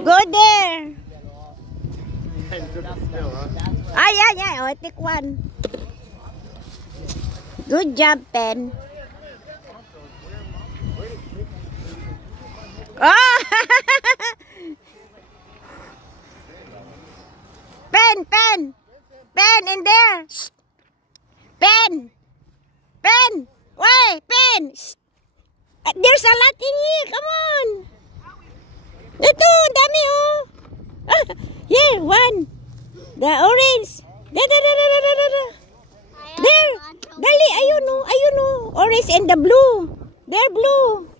Go there. Ay, ay, ay. Oh, take one. Good job, Pen. Oh! Pen, Pen. Pen, in there. Shh. Pen. Pen. Wait, Pen. Shh. There's a lot in here. Come on. Ito, dami oh. Here, one. The orange. There. Dali, ayun oh. Ayun oh. Orange and the blue. There, blue.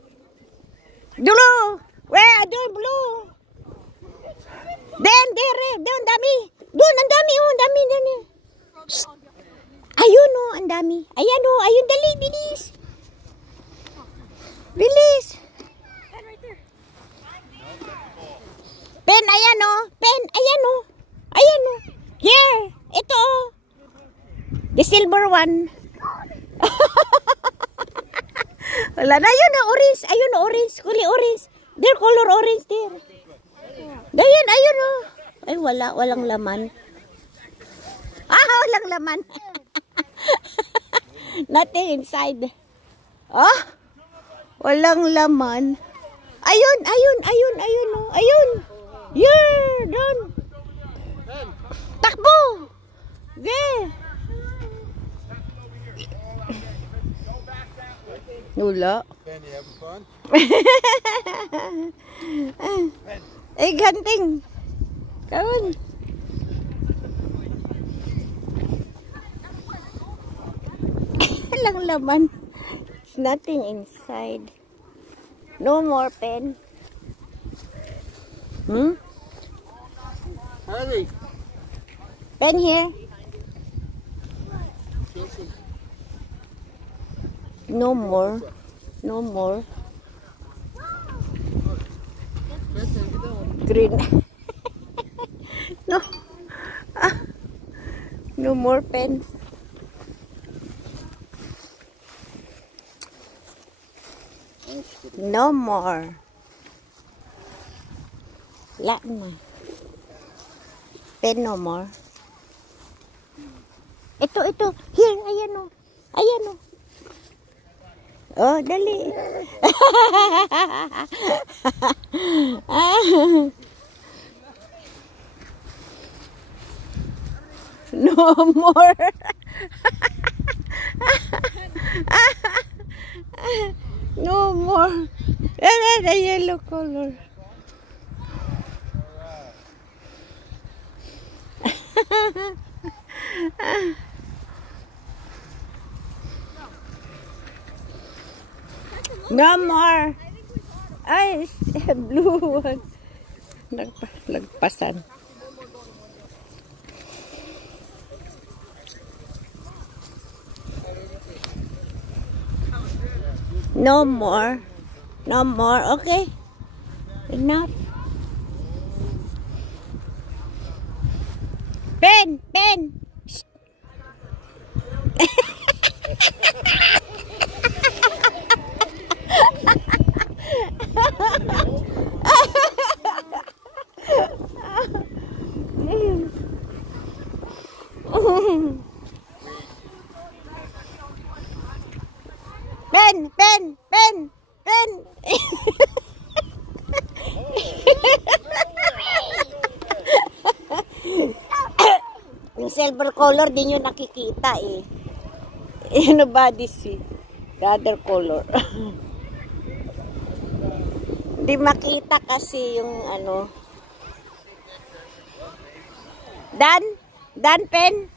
Blue. Where? There, blue. Then, there. Doon, dami. Doon, ang dami oh. Ang dami, dami. Ayun oh, ang dami. Ayan oh. Ayun, dali, bilis. Bilis. Pen, ayan oh. Pen, ayan oh. Ayan oh. Here. Ito oh. The silver one. Wala na yun oh. Orange. Ayun oh. Orange. Kulay orange. There, color orange there. Dayan, ayun oh. Ay, wala. Walang laman. Walang laman. Nothing inside. Oh. Walang laman. Ayun, ayun, ayun, ayun oh. Ayun. Yeah, doon. Takbo. Okay. Wala. Eh, ganting. Kawan. Walang laman. It's nothing inside. No more pen. Harley. Pen here. No more. No more. Green. No. No more pen. No more. Wala na. Pen no more. Ito, ito. Here, ayan o. Ayan o. Oh, dali. No more. No more. The yellow color. No more. Ay, blue one. Nagpasan. No more. No more. Okay. Enough. Pen, pen. Pen, pen, pen, pen. Yung silver color, di nyo nakikita eh. Ano ba this eh? The other color. Di makita kasi yung ano. Dan? Dan pen?